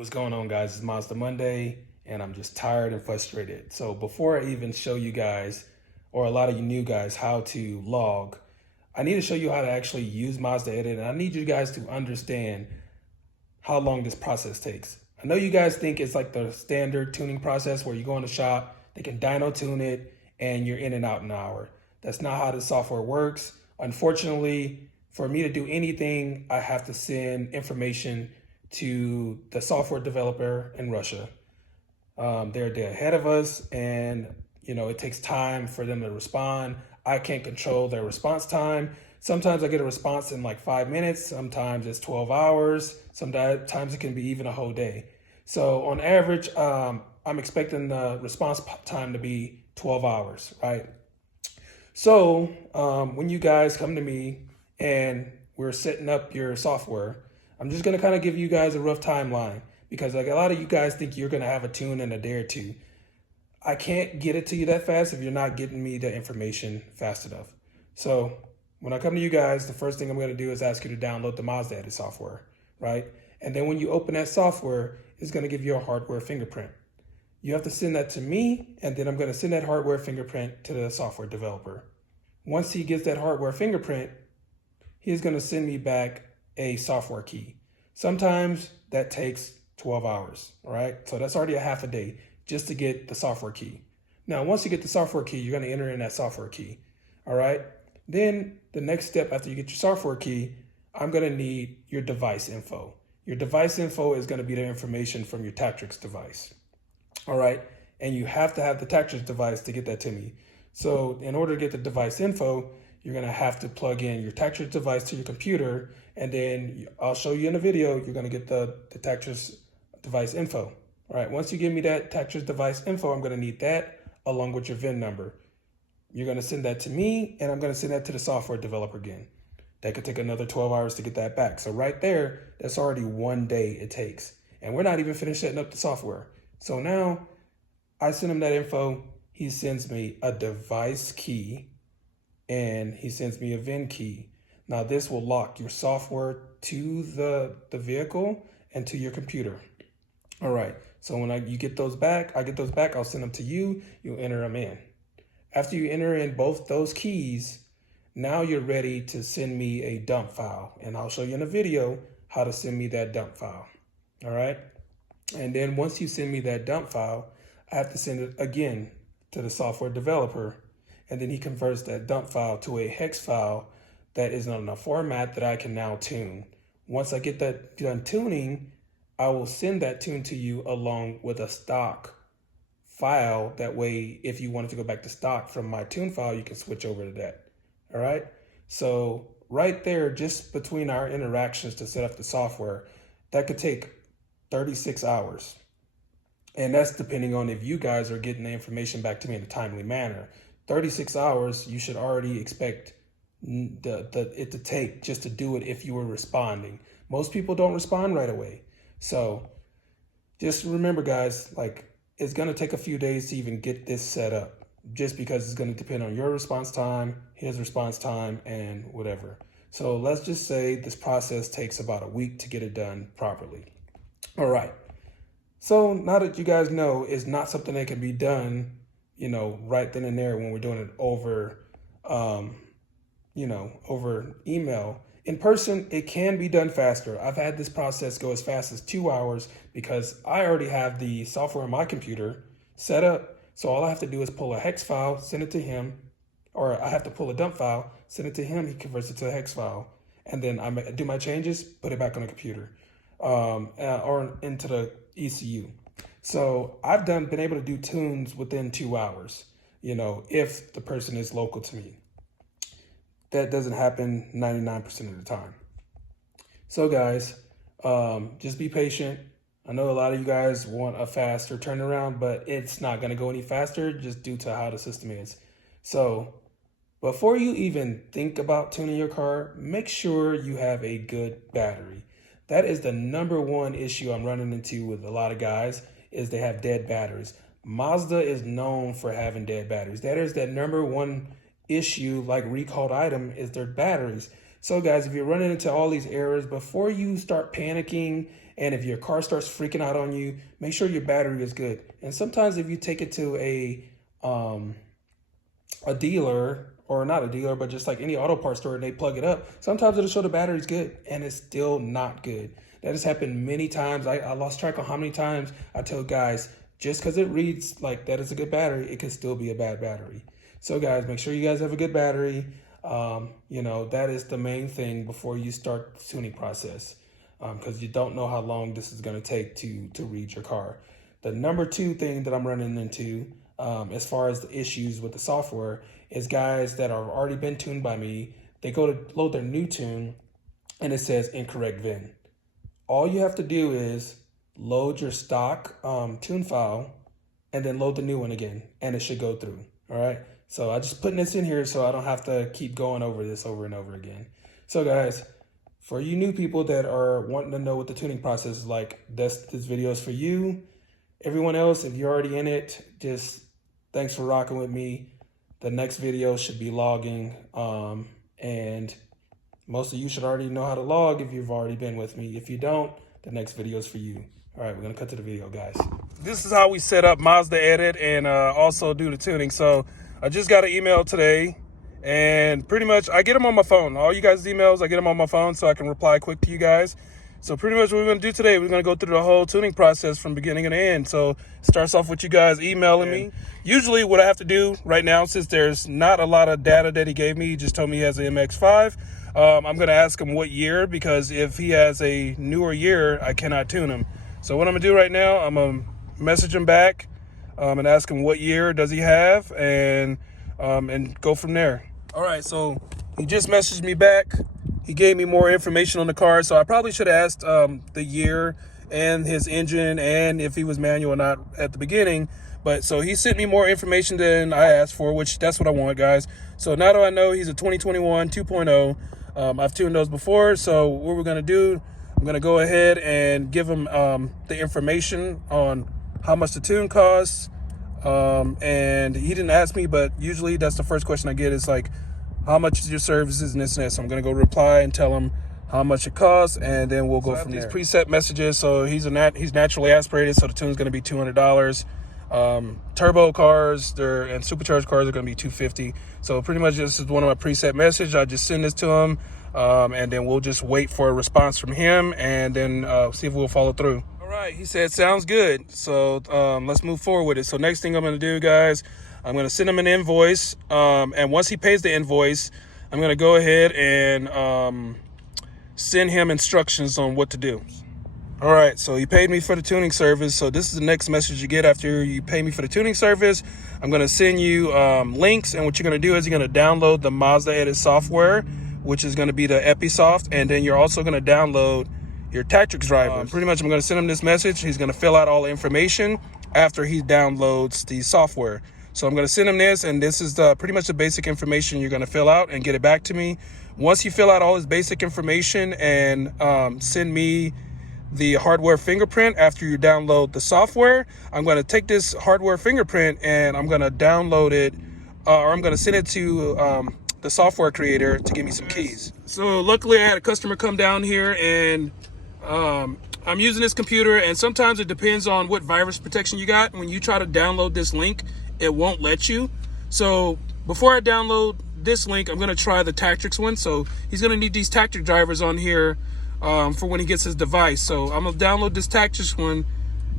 What's going on, guys? It's Mazda Monday, and I'm just tired and frustrated. So before I even show you guys, or a lot of you new guys, how to log, I need to show you how to actually use Mazdaedit, and I need you guys to understand how long this process takes. I know you guys think it's like the standard tuning process where you go in the shop, they can dyno tune it, and you're in and out in an hour. That's not how the software works. Unfortunately, for me to do anything, I have to send information to the software developer in Russia. They're ahead of us, and it takes time for them to respond. I can't control their response time. Sometimes I get a response in like 5 minutes. Sometimes it's 12 hours. Sometimes it can be even a whole day. So on average, I'm expecting the response time to be 12 hours, right? So when you guys come to me and we're setting up your software, I'm just going to kind of give you guys a rough timeline because like a lot of you guys think you're going to have a tune in a day or two. I can't get it to you that fast if you're not getting me the information fast enough. So when I come to you guys, the first thing I'm going to do is ask you to download the Mazdaedit software, right? And then when you open that software, it's going to give you a hardware fingerprint. You have to send that to me, and then I'm going to send that hardware fingerprint to the software developer. Once he gets that hardware fingerprint, he's going to send me back a software key. Sometimes that takes 12 hours, all right? So that's already a half a day just to get the software key. Now, once you get the software key, you're going to enter in that software key, all right? Then the next step after you get your software key, I'm going to need your device info. Your device info is going to be the information from your Tactrix device, all right? And you have to have the Tactrix device to get that to me. So in order to get the device info, you're going to have to plug in your Tactrix device to your computer, and then I'll show you in the video, you're going to get the Tactrix device info. All right, once you give me that Tactrix device info, I'm going to need that along with your VIN number. You're going to send that to me, and I'm going to send that to the software developer again. That could take another 12 hours to get that back. So right there, that's already 1 day it takes. And we're not even finished setting up the software. So now I send him that info. He sends me a device key, and he sends me a VIN key. Now this will lock your software to the vehicle and to your computer. All right, so when you get those back, I'll send them to you, you'll enter them in. After you enter in both those keys, now you're ready to send me a dump file, and I'll show you in a video how to send me that dump file, all right? And then once you send me that dump file, I have to send it again to the software developer, and then he converts that dump file to a hex file that is in a format that I can now tune. Once I get that done tuning, I will send that tune to you along with a stock file. That way, if you wanted to go back to stock from my tune file, you can switch over to that. All right. So right there, just between our interactions to set up the software, that could take 36 hours. And that's depending on if you guys are getting the information back to me in a timely manner. 36 hours, you should already expect it to take just to do it if you were responding. Most people don't respond right away. So just remember, guys, like it's going to take a few days to even get this set up, just because it's going to depend on your response time, his response time, and whatever. So let's just say this process takes about a week to get it done properly. All right. So now that you guys know it's not something that can be done, right then and there when we're doing it over, over email. In person, it can be done faster. I've had this process go as fast as 2 hours because I already have the software on my computer set up. So all I have to do is pull a hex file, send it to him, or I have to pull a dump file, send it to him, he converts it to a hex file. And then I do my changes, put it back on the computer or into the ECU. So I've been able to do tunes within 2 hours, if the person is local to me. That doesn't happen 99% of the time. So guys, just be patient. I know a lot of you guys want a faster turnaround, but it's not going to go any faster just due to how the system is. So before you even think about tuning your car, make sure you have a good battery. That is the #1 issue I'm running into with a lot of guys, is they have dead batteries. Mazda is known for having dead batteries. That is that #1 issue, like recalled item, is their batteries. So guys, if you're running into all these errors, before you start panicking And if your car starts freaking out on you, make sure your battery is good. And sometimes if you take it to a dealer, or not a dealer, but just like any auto parts store, and they plug it up, sometimes it'll show the battery's good and it's still not good. That has happened many times. I lost track on how many times I tell guys, just because it reads like that is a good battery, it can still be a bad battery. So guys, make sure you guys have a good battery. You know, that is the main thing before you start the tuning process, because you don't know how long this is going to take to read your car. The number two thing that I'm running into, as far as the issues with the software, is guys that have already been tuned by me. They go to load their new tune and it says incorrect VIN. All you have to do is load your stock tune file and then load the new one again, and it should go through. All right. So I just putting this in here so I don't have to keep going over this over and over again. So guys, for you new people that are wanting to know what the tuning process is like, this video is for you. Everyone else, if you're already in it, just thanks for rocking with me. The next video should be logging, and most of you should already know how to log if you've already been with me. If you don't, the next video is for you. All right, we're gonna cut to the video, guys. This is how we set up Mazdaedit and also do the tuning. So I just got an email today, and pretty much I get them on my phone. All you guys' emails, I get them on my phone so I can reply quick to you guys. So pretty much what we're going to do today, we're going to go through the whole tuning process from beginning to end. So it starts off with you guys emailing me. Usually what I have to do right now, since there's not a lot of data that he gave me, he just told me he has an MX-5. I'm going to ask him what year, because if he has a newer year, I cannot tune him. So what I'm going to do right now, I'm going to message him back and ask him what year does he have, and go from there. All right, so he just messaged me back. He gave me more information on the car, so I probably should have asked the year and his engine and if he was manual or not at the beginning. But so he sent me more information than I asked for, which that's what I want, guys. So now that I know he's a 2021 2.0, I've tuned those before. So what we're going to do, I'm going to go ahead and give him the information on how much the tune costs. And he didn't ask me, but usually that's the first question I get is like, how much is your services and this and that. So I'm going to go reply and tell him how much it costs, and then we'll go from there. These preset messages. So he's naturally aspirated, so the tune's going to be $200. Turbo cars and supercharged cars are going to be $250. So pretty much this is one of my preset messages. I just send this to him, and then we'll just wait for a response from him, and then see if we'll follow through. All right, he said sounds good. So let's move forward with it. So next thing I'm going to do, guys, I'm going to send him an invoice, and once he pays the invoice, I'm going to go ahead and send him instructions on what to do. All right, so he paid me for the tuning service. So this is the next message you get after you pay me for the tuning service. I'm going to send you links, and what you're going to do is you're going to download the Mazdaedit software, which is going to be the Episoft, and then you're also going to download your Tactics driver. Pretty much I'm going to send him this message. He's going to fill out all the information after he downloads the software. So I'm going to send him this, and this is pretty much the basic information you're going to fill out and get it back to me. Once you fill out all his basic information and send me the hardware fingerprint after you download the software, I'm going to take this hardware fingerprint and I'm going to download it, or I'm going to send it to the software creator to give me some keys. So luckily I had a customer come down here, and I'm using this computer, and sometimes it depends on what virus protection you got. When you try to download this link, it won't let you. So before I download this link, I'm going to try the Tactics one. So he's going to need these Tactics drivers on here for when he gets his device. So I'm going to download this Tactics one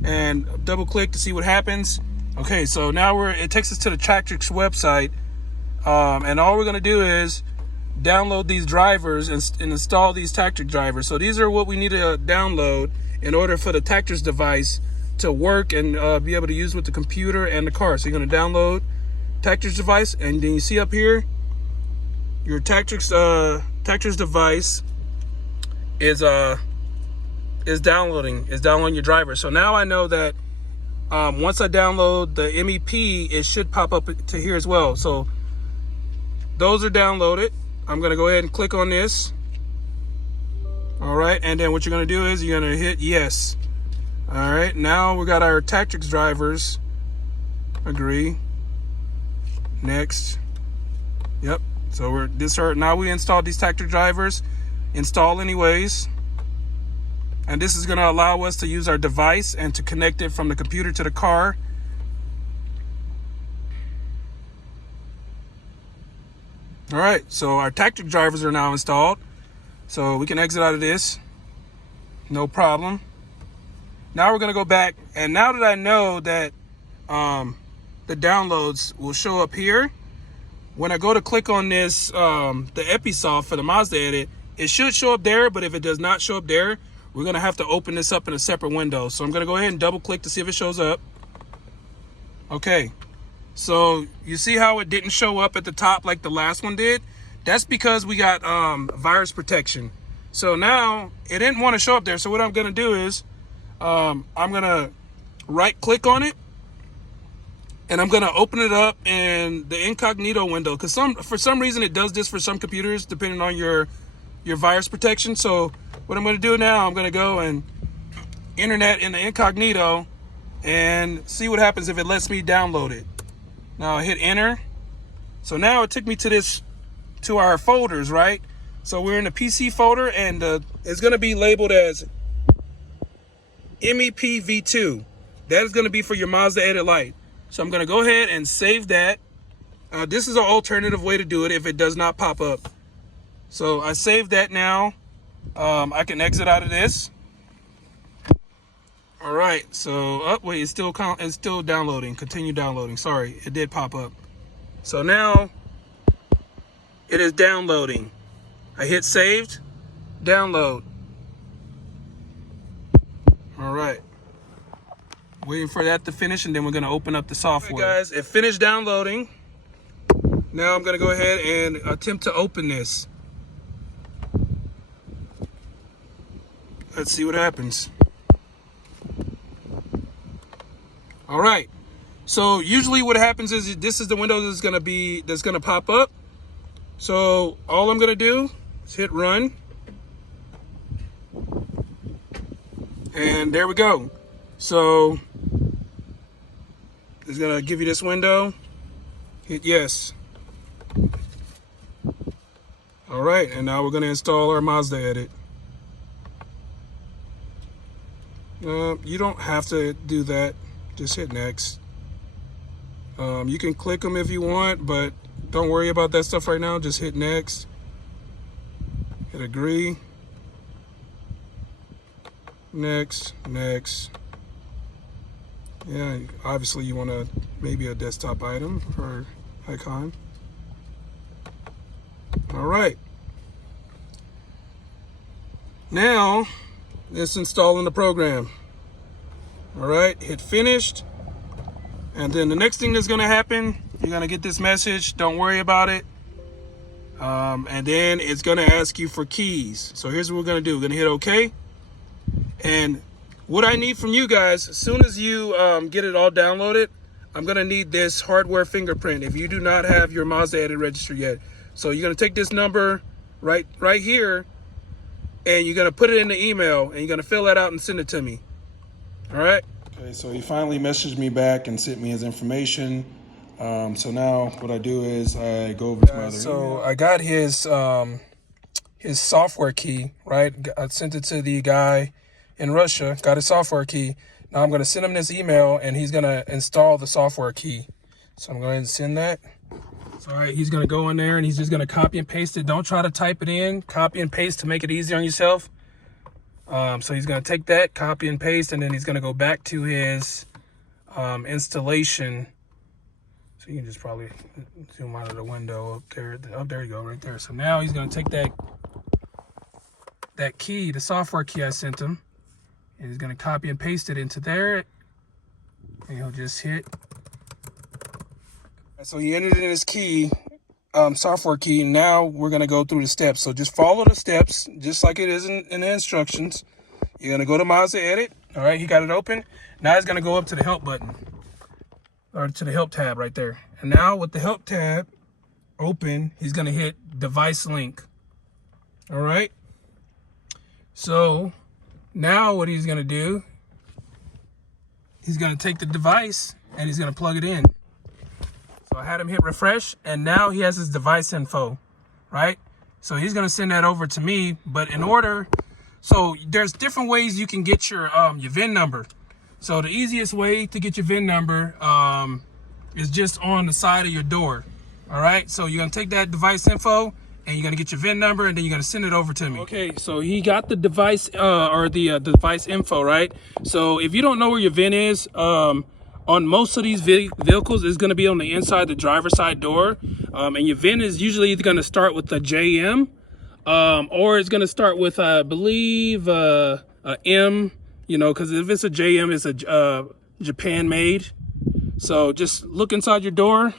and double click to see what happens. Okay, so now it takes us to the Tactics website, and all we're going to do is download these drivers and install these Tactics drivers. So these are what we need to download in order for the Tactics device to work and be able to use with the computer and the car. So you're going to download Tactics device, and then you see up here your Tactics device is downloading your driver. So now I know that once I download the MEP, it should pop up to here as well. So those are downloaded. I'm going to go ahead and click on this. All right, and then what you're going to do is you're going to hit yes. All right, now we got our Tactics drivers. Agree. Next. Yep. So now we installed these Tactics drivers. Install anyways. All right, so now we installed these Tactics drivers. Agree. Next. Yep. So we installed these Tactics drivers. Install anyways. And this is going to allow us to use our device and to connect it from the computer to the car. All right, so our tactic drivers are now installed. So we can exit out of this, no problem. Now we're gonna go back, and now that I know that the downloads will show up here, when I go to click on this, the Episoft for the Mazdaedit, it should show up there, but if it does not show up there, we're gonna have to open this up in a separate window. So I'm gonna go ahead and double click to see if it shows up. Okay. So you see how it didn't show up at the top like the last one did? That's because we got virus protection. So now it didn't want to show up there. So what I'm going to do is I'm going to right click on it, and I'm going to open it up in the incognito window, because for some reason it does this for some computers depending on your virus protection. So what I'm going to do now, I'm going to go and internet in the incognito and see what happens if it lets me download it. Now I hit enter. So now it took me to our folders, right? So we're in the PC folder, and it's going to be labeled as MEP V2. That is going to be for your Mazdaedit Lite. So I'm going to go ahead and save that. This is an alternative way to do it if it does not pop up. So I saved that now. I can exit out of this. All right, so wait, it's still downloading. Continue downloading. Sorry, it did pop up. So now it is downloading. I hit saved, download. All right, waiting for that to finish, and then we're gonna open up the software. Right, guys, it finished downloading. Now I'm gonna go ahead and attempt to open this. Let's see what happens. All right, so usually what happens is this is the window that's gonna pop up. So all I'm gonna do is hit run, and there we go. So it's gonna give you this window. Hit yes. All right, and now we're gonna install our Mazdaedit. You don't have to do that. Just hit next. You can click them if you want, but don't worry about that stuff right now. Just hit next. Hit agree. Next. Yeah, obviously you want maybe a desktop item or icon. All right. Now it's installing the program. All right, hit finished. And then the next thing that's gonna happen, you're gonna get this message, don't worry about it. And then it's gonna ask you for keys. So here's what we're gonna do. We're gonna hit okay. And what I need from you guys, as soon as you get it all downloaded, I'm gonna need this hardware fingerprint if you do not have your Mazdaedit registered yet. So you're gonna take this number right here, and you're gonna put it in the email, and you're gonna fill that out and send it to me. All right. Okay, so he finally messaged me back and sent me his information. So now what I do is I go over to my other email. I got his software key, right? I sent it to the guy in Russia, got his software key. Now I'm going to send him this email, and he's going to install the software key. So I'm going to send that. So, all right, he's going to go in there, and he's just going to copy and paste it. Don't try to type it in. Copy and paste to make it easier on yourself. So he's going to take that, copy and paste, and then he's going to go back to his installation. So you can just probably zoom out of the window up there. Oh, there you go, right there. So now he's going to take that key, the software key I sent him, and he's going to copy and paste it into there. And he'll just hit. So he entered in his key, software key. Now we're going to go through the steps. So just follow the steps, just like it is in the instructions. You're going to go to Mazdaedit. All right, he got it open. Now he's going to go up to the help button, or to the help tab right there. And now with the help tab open, he's going to hit device link. All right. So now what he's going to do, he's going to take the device and he's going to plug it in. So I had him hit refresh, and now he has his device info, right? So he's going to send that over to me. But in order So there's different ways you can get your VIN number. So the easiest way to get your VIN number is just on the side of your door. All right, so you're gonna take that device info and you're gonna get your VIN number, and then you're gonna send it over to me. Okay, so he got the device or the device info, right? So if you don't know where your VIN is, on most of these vehicles, it's gonna be on the inside the driver's side door, and your VIN is usually either gonna start with the JM, or it's gonna start with I believe a M, you know, because if it's a JM, it's a Japan made. So just look inside your door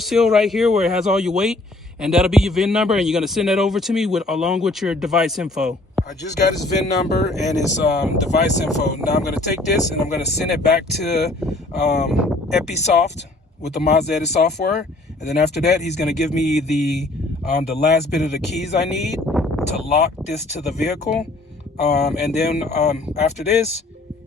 seal right here where it has all your weight, and that'll be your VIN number, and you're gonna send that over to me along with your device info. I just got his VIN number and his device info. Now I'm gonna take this and I'm gonna send it back to Episoft with the Mazdaedit software, and then after that he's gonna give me the last bit of the keys I need to lock this to the vehicle, and then after this,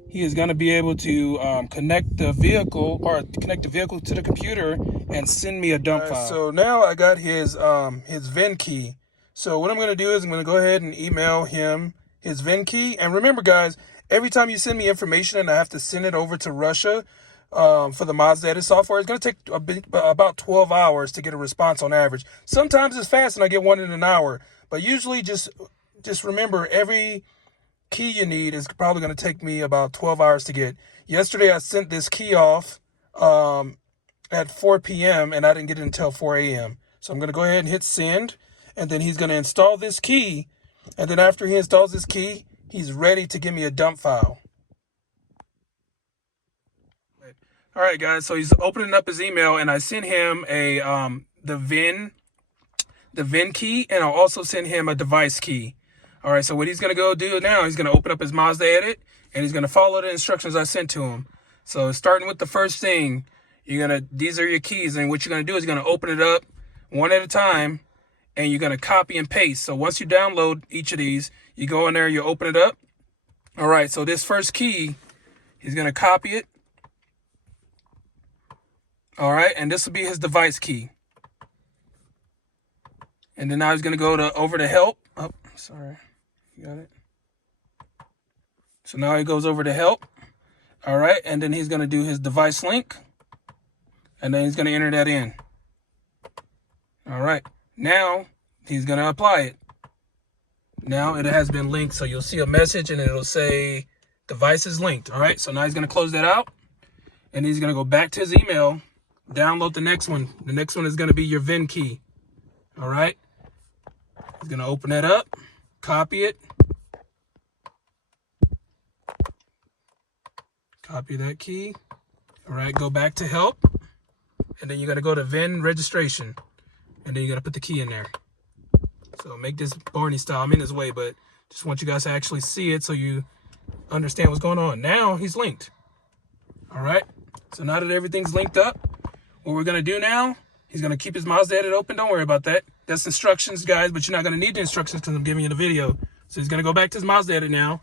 he is going to be able to connect the vehicle to the computer and send me a dump file. So now I got his VIN key. So what I'm going to do is I'm going to go ahead and email him his VIN key. And remember, guys, every time you send me information and I have to send it over to Russia for the Mazdaedit software, it's going to take about 12 hours to get a response on average. Sometimes it's fast and I get one in an hour. But usually just remember, every key you need is probably going to take me about 12 hours to get. Yesterday I sent this key off at 4 p.m. and I didn't get it until 4 a.m. So I'm going to go ahead and hit send, and then he's going to install this key, and then after he installs this key, he's ready to give me a dump file. All right, guys, so he's opening up his email, and I sent him the VIN key, and I'll also send him a device key. All right, so what he's going to go do now, he's going to open up his Mazdaedit, and he's going to follow the instructions I sent to him. So starting with the first thing, these are your keys, and what you're going to do is you're going to open it up one at a time, and you're going to copy and paste. So once you download each of these, you go in there, you open it up. All right, so this first key, he's going to copy it. All right, and this will be his device key. And then now he's going to go over to help. Oh, sorry. You got it? So now he goes over to help. All right, and then he's going to do his device link. And then he's going to enter that in. All right, now he's going to apply it. Now it has been linked, so you'll see a message and it'll say device is linked. All right, so now he's going to close that out. And he's going to go back to his email, download the next one. The next one is going to be your VIN key. All right, he's going to open that up, copy it. Copy that key. All right, go back to help. And then you got to go to VIN registration. And then you got to put the key in there. So make this Barney style. I'm in his way, but just want you guys to actually see it so you understand what's going on. Now he's linked. All right. So now that everything's linked up, what we're going to do now, he's going to keep his Mazdaedit open. Don't worry about that. That's instructions, guys, but you're not going to need the instructions because I'm giving you the video. So he's going to go back to his Mazdaedit now.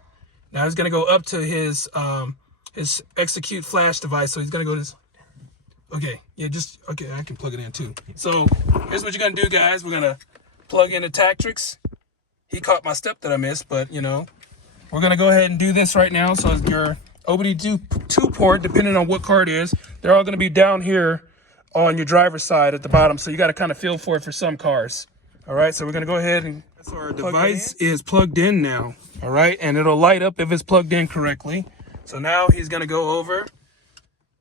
Now he's going to go up to his execute flash device. So he's going to go to this. Okay, yeah, okay, I can plug it in too. So here's what you're going to do, guys. We're going to plug in the Tactrix. He caught my step that I missed, but, you know, we're going to go ahead and do this right now. So your OBD2 port, depending on what car it is, they're all going to be down here on your driver's side at the bottom. So you got to kind of feel for it for some cars. All right, so we're going to go ahead and so our device is plugged in now. All right, and it'll light up if it's plugged in correctly. So now he's going to go over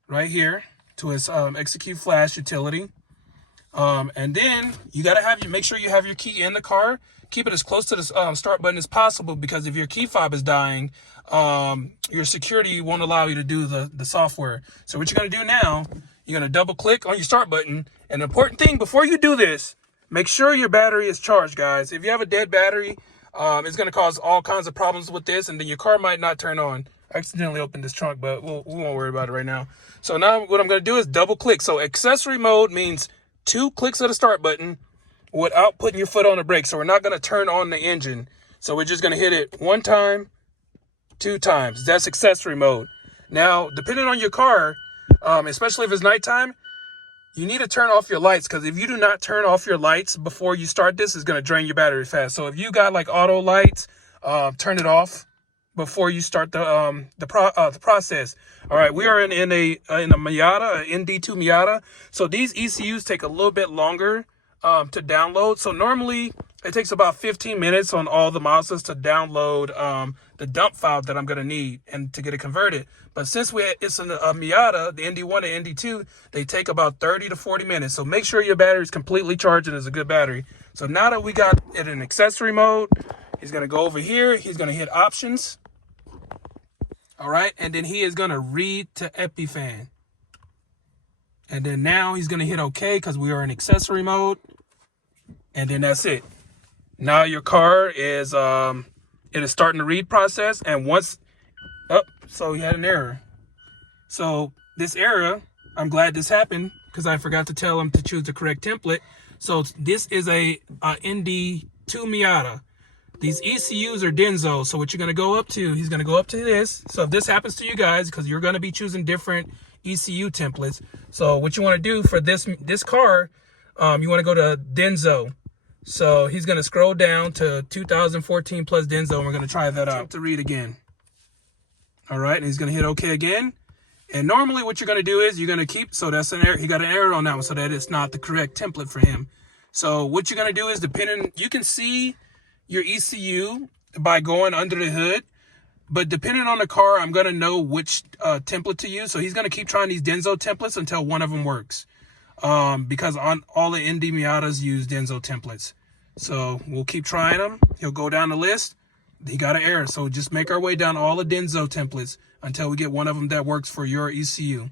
right here to his execute flash utility. And then you got to make sure you have your key in the car. Keep it as close to the start button as possible, because if your key fob is dying, your security won't allow you to do the software. So what you're going to do now, you're going to double click on your start button. And the important thing before you do this, make sure your battery is charged, guys. If you have a dead battery, it's going to cause all kinds of problems with this, and then your car might not turn on. I accidentally opened this trunk, but we won't worry about it right now. So now what I'm going to do is double click. So accessory mode means 2 clicks of the start button without putting your foot on the brake. So we're not going to turn on the engine. So we're just going to hit it 1 time, 2 times. That's accessory mode. Now, depending on your car, especially if it's nighttime, you need to turn off your lights, because if you do not turn off your lights before you start this, it's going to drain your battery fast. So if you got like auto lights, turn it off before you start the process. All right, we are in a Miata, a ND2 Miata. So these ECUs take a little bit longer to download. So normally it takes about 15 minutes on all the Mazdas to download the dump file that I'm going to need and to get it converted. But since it's a Miata, the ND1 and ND2, they take about 30 to 40 minutes. So make sure your battery is completely charged and is a good battery. So now that we got it in accessory mode, he's going to go over here. He's going to hit options. All right. And then he is going to read to EpiFan. And then now he's going to hit OK because we are in accessory mode. And then that's it. Now your car is it is starting the read process. And once so he had an error. So this error, I'm glad this happened because I forgot to tell him to choose the correct template. So this is a ND2 Miata. These ECUs are Denso. So what you're going to go up to, he's going to go up to this. So if this happens to you guys, because you're going to be choosing different ECU templates. So what you want to do for this car, you want to go to Denso. So he's going to scroll down to 2014 plus Denso, and we're going to try that out. To read again. All right, and he's going to hit OK again. And normally what you're going to do is you're going to keep, so that's an error. He got an error on that one, so that it's not the correct template for him. So what you're going to do is you can see your ECU by going under the hood, but depending on the car, I'm going to know which template to use. So he's going to keep trying these Denso templates until one of them works. Because on all the ND Miatas use Denso templates. So we'll keep trying them. He'll go down the list. He got an error. So just make our way down all the Denso templates until we get one of them that works for your ECU.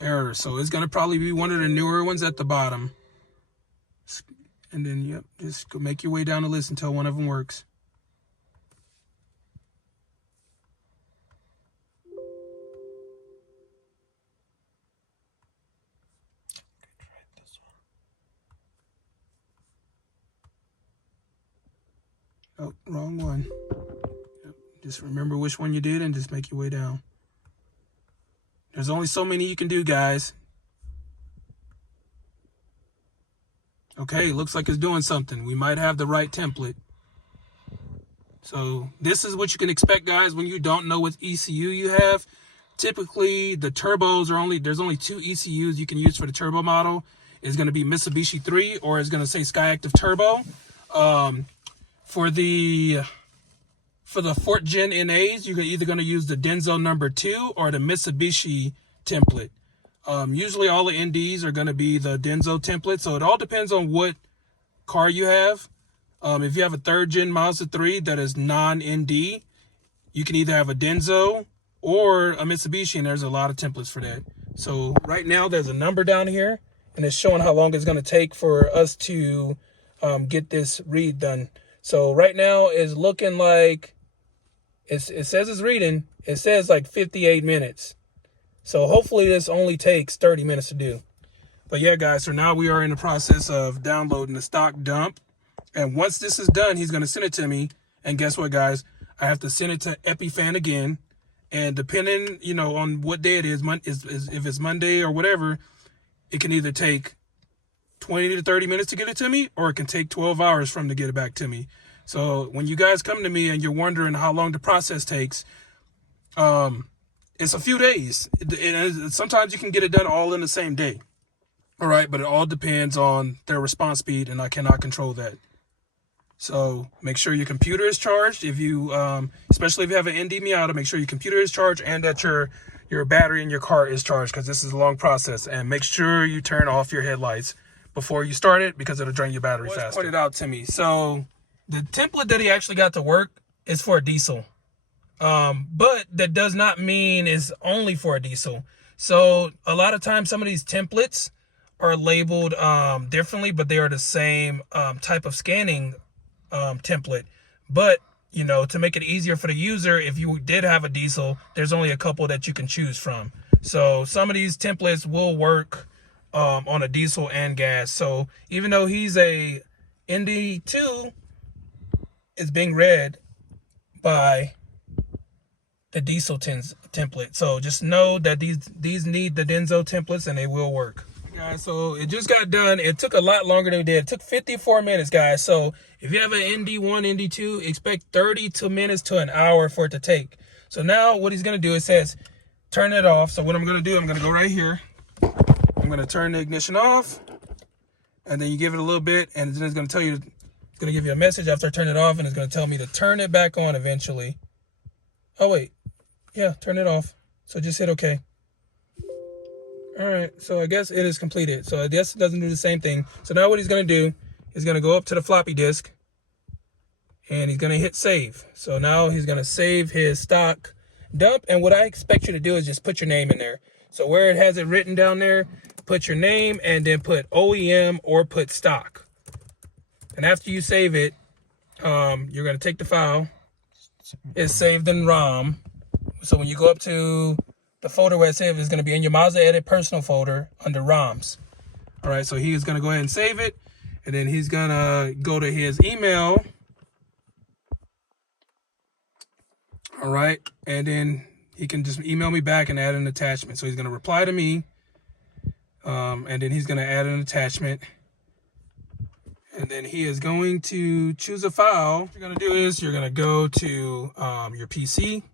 Error. So it's going to probably be one of the newer ones at the bottom. And then, yep, just go make your way down the list until one of them works. Oh, wrong one. Yep. Just remember which one you did and just make your way down. There's only so many you can do, guys. Okay, looks like it's doing something. We might have the right template. So this is what you can expect, guys, when you don't know what ECU you have. Typically, the turbos are there's only two ECUs you can use for the turbo model. It's going to be Mitsubishi 3 or it's going to say Skyactiv Turbo. For the 4th gen NAs, you're either going to use the Denso number 2 or the Mitsubishi template. Usually all the NDs are going to be the Denso template. So it all depends on what car you have. If you have a 3rd gen Mazda 3 that is non-ND, you can either have a Denso or a Mitsubishi, and there's a lot of templates for that. So right now there's a number down here, and it's showing how long it's going to take for us to get this read done. So right now it's looking like it says it's reading. It says like 58 minutes. So hopefully this only takes 30 minutes to do. But yeah, guys, so now we are in the process of downloading the stock dump. And once this is done, he's going to send it to me. And guess what, guys? I have to send it to EpiFan again. And depending, on what day it is, if it's Monday or whatever, it can either take 20 to 30 minutes to get it to me, or it can take 12 hours for him to get it back to me. So when you guys come to me and you're wondering how long the process takes, it's a few days. Sometimes you can get it done all in the same day. All right, but it all depends on their response speed, and I cannot control that. So make sure your computer is charged. If you, especially if you have an ND Miata, make sure your computer is charged and that your battery in your car is charged, because this is a long process. And make sure you turn off your headlights before you start it, because it'll drain your battery faster. Pointed out to me. So the template that he actually got to work is for a diesel. But that does not mean it's only for a diesel. So a lot of times some of these templates are labeled differently, but they are the same type of scanning template. But to make it easier for the user, if you did have a diesel, there's only a couple that you can choose from. So some of these templates will work on a diesel and gas. So even though he's a ND2, it's being read by the diesel template. So just know that these need the Denso templates, and they will work. Guys, so it just got done. It took a lot longer than it did. It took 54 minutes, guys. So if you have an ND1, ND2, expect 32 minutes to an hour for it to take. So now what he's going to do, it says turn it off. So what I'm going to do, I'm going to go right here. I'm going to turn the ignition off. And then you give it a little bit, and then it's going to tell you, it's going to give you a message after I turn it off, and it's going to tell me to turn it back on eventually. Oh, wait. Yeah, turn it off. So just hit OK. All right, so I guess it is completed. So I guess it doesn't do the same thing. So now what he's going to do is going to go up to the floppy disk, and he's going to hit save. So now he's going to save his stock dump. And what I expect you to do is just put your name in there. So where it has it written down there, put your name and then put OEM or put stock. And after you save it, you're going to take the file. It's saved in ROM. So when you go up to the folder where it's saved, is going to be in your Mazdaedit personal folder under ROMs. All right, so he is going to go ahead and save it. And then he's going to go to his email. All right, and then he can just email me back and add an attachment. So he's going to reply to me. And then he's going to add an attachment. And then he is going to choose a file. What you're going to do is you're going to go to your PC.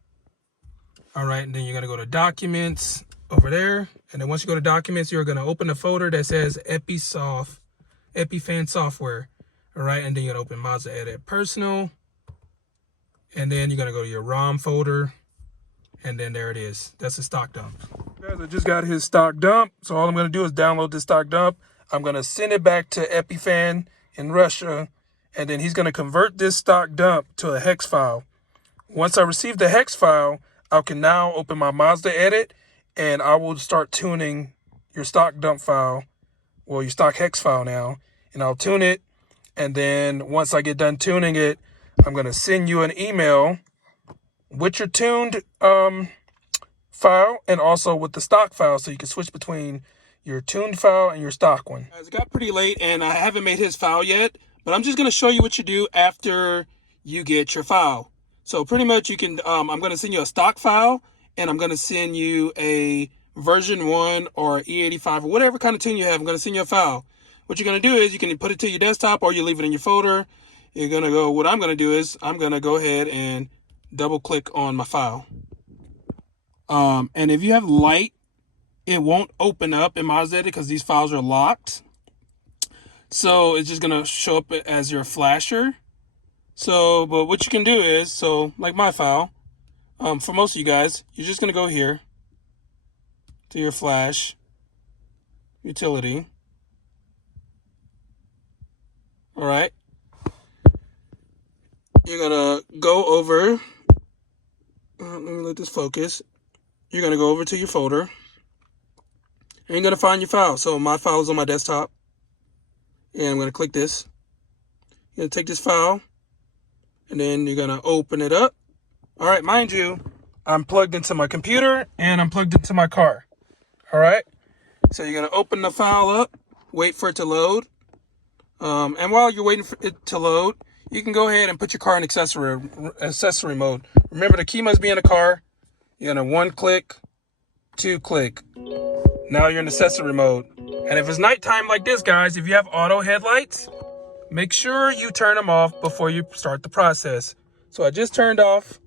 All right, and then you're going to go to Documents over there. And then once you go to Documents, you're going to open a folder that says Epifan Software. All right, and then you're going to open Mazdaedit Personal. And then you're going to go to your ROM folder. And then there it is. That's the stock dump. Guys, I just got his stock dump. So all I'm going to do is download this stock dump. I'm going to send it back to Epifan in Russia. And then he's going to convert this stock dump to a hex file. Once I receive the hex file, I can now open my Mazdaedit, and I will start tuning your stock dump file, well, your stock hex file now, and I'll tune it. And then once I get done tuning it, I'm going to send you an email with your tuned file and also with the stock file, so you can switch between your tuned file and your stock one. It got pretty late, and I haven't made his file yet, but I'm just going to show you what you do after you get your file. So pretty much you can, I'm going to send you a stock file, and I'm going to send you a version 1 or E85 or whatever kind of tune you have. I'm going to send you a file. What you're going to do is you can put it to your desktop or you leave it in your folder. You're going to go, what I'm going to do is I'm going to go ahead and double click on my file. And if you have light, it won't open up in Mazdaedit because these files are locked. So it's just going to show up as your flasher. So, but what you can do is, so like my file, for most of you guys, you're just going to go here to your flash utility. All right. You're going to go over, let me let this focus. You're going to go over to your folder, and you're going to find your file. So my file is on my desktop, and I'm going to click this. You're going to take this file, and then you're going to open it up. All right, mind you, I'm plugged into my computer, and I'm plugged into my car. All right, so you're going to open the file up, wait for it to load. And while you're waiting for it to load, you can go ahead and put your car in accessory mode. Remember, the key must be in the car. You're going to 1 click, 2 click. Now you're in accessory mode. And if it's nighttime like this, guys, if you have auto headlights, make sure you turn them off before you start the process. So I just turned off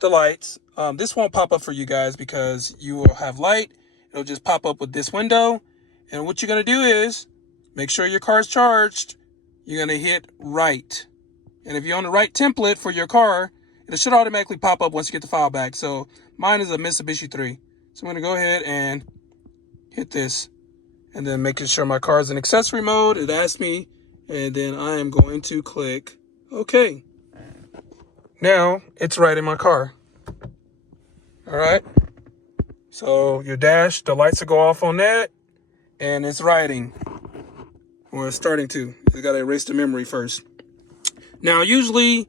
the lights. This won't pop up for you guys because you will have light. It'll just pop up with this window. And what you're going to do is make sure your car is charged. You're going to hit right. And if you're on the right template for your car, it should automatically pop up once you get the file back. So mine is a Mitsubishi 3. So I'm going to go ahead and hit this. And then making sure my car is in accessory mode. It asked me. And then I am going to click OK. Now it's right in my car. All right. So your dash, the lights will go off on that. And it's writing. Or it's starting to. It's got to erase the memory first. Now, usually,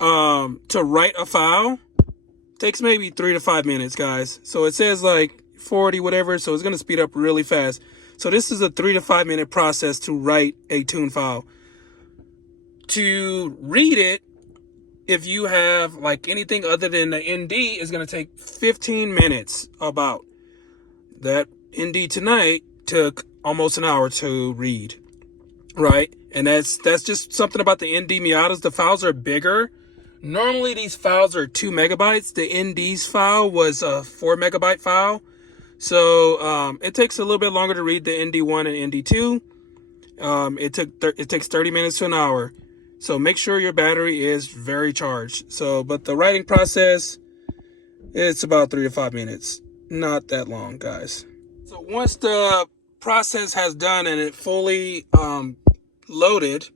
to write a file takes maybe 3 to 5 minutes, guys. So it says like 40, whatever. So it's going to speed up really fast. So this is a 3 to 5 minute process to write a tune file. To read it, if you have like anything other than the ND, is going to take 15 minutes about. That ND tonight took almost an hour to read, right? And that's just something about the ND Miatas. The files are bigger. Normally these files are 2 megabytes. The ND's file was a 4 megabyte file. So it takes a little bit longer to read the ND1 and ND2. It takes 30 minutes to an hour. So make sure your battery is very charged. But the writing process, it's about 3 to 5 minutes. Not that long, guys. So once the process has done and it fully loaded,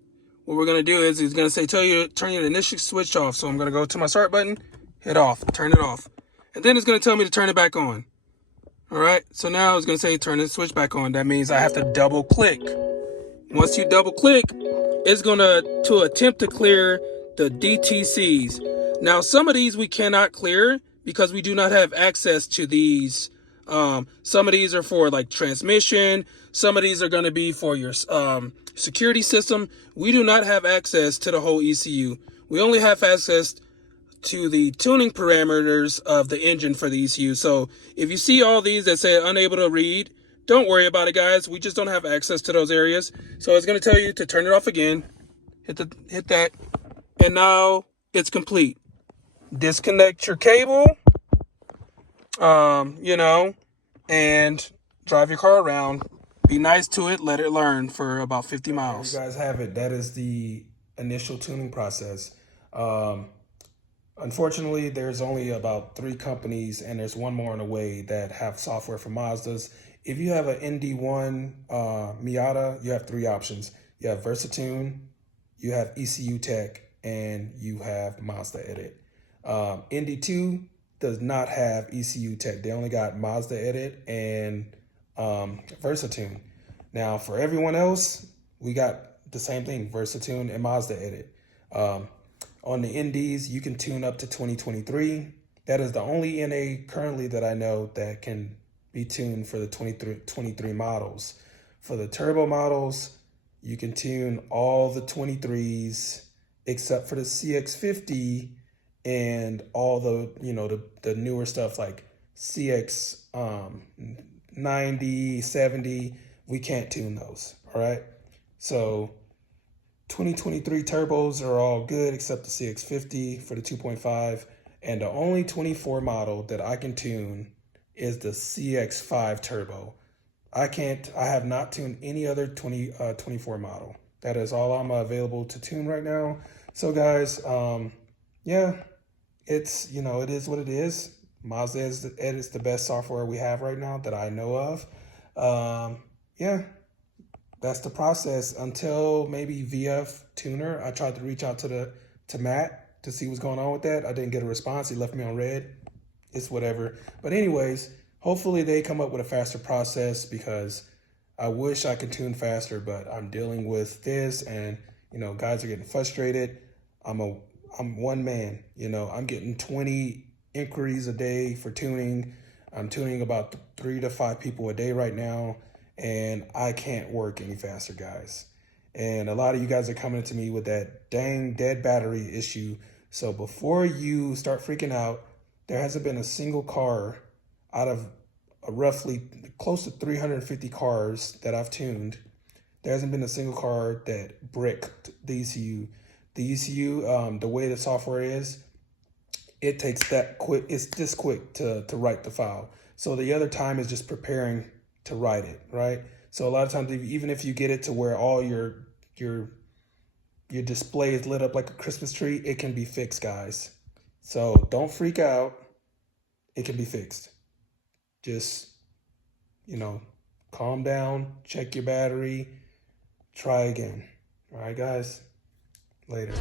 what we're gonna do is it's gonna say turn your ignition switch off. So I'm gonna go to my start button, hit off, turn it off, and then it's gonna tell me to turn it back on. All right. So now it's gonna say turn the switch back on. That means I have to double click. Once you double click, it's gonna attempt to clear the DTCs. Now some of these we cannot clear because we do not have access to these. Some of these are for like transmission. Some of these are going to be for your security system. We do not have access to the whole ECU. We only have access to the tuning parameters of the engine for the ECU. So if you see all these that say unable to read, don't worry about it, guys. We just don't have access to those areas. So it's going to tell you to turn it off again. Hit that. And now it's complete. Disconnect your cable. And drive your car around. Be nice to it. Let it learn for about 50 miles. You guys have it. That is the initial tuning process. Unfortunately, there's only about 3 companies, and there's one more on the way that have software for Mazdas. If you have an ND1 Miata, you have 3 options. You have Versatune, you have ECU Tech, and you have Mazdaedit. ND2 does not have ECU Tech. They only got Mazdaedit and Versatune. Now, for everyone else, we got the same thing, Versatune and Mazdaedit. On the NDs, you can tune up to 2023. That is the only NA currently that I know that can be tuned for the 23 models. For the turbo models, you can tune all the 23s except for the CX-50 and all the, the newer stuff like CX 90, 70, we can't tune those, all right? So 2023 turbos are all good except the CX-50 for the 2.5, and the only 24 model that I can tune is the CX-5 turbo. I have not tuned any other 24 model. That is all I'm available to tune right now. So guys, yeah, it's, it is what it is. Mazda is the best software we have right now that I know of. Yeah, that's the process until maybe VF Tuner. I tried to reach out to Matt to see what's going on with that. I didn't get a response. He left me on red. It's whatever. But anyways, hopefully they come up with a faster process, because I wish I could tune faster, but I'm dealing with this, and guys are getting frustrated. I'm one man, I'm getting 20 inquiries a day for tuning. I'm tuning about 3 to 5 people a day right now, and I can't work any faster, guys. And a lot of you guys are coming to me with that dang dead battery issue. So before you start freaking out, there hasn't been a single car out of roughly close to 350 cars that I've tuned. There hasn't been a single car that bricked the ECU. The ECU, the way the software is, it takes that quick. It's this quick to write the file. So the other time is just preparing to write it, right? So a lot of times, even if you get it to where all your display is lit up like a Christmas tree, it can be fixed, guys. So don't freak out. It can be fixed. Just, calm down, check your battery, try again. All right, guys. Later.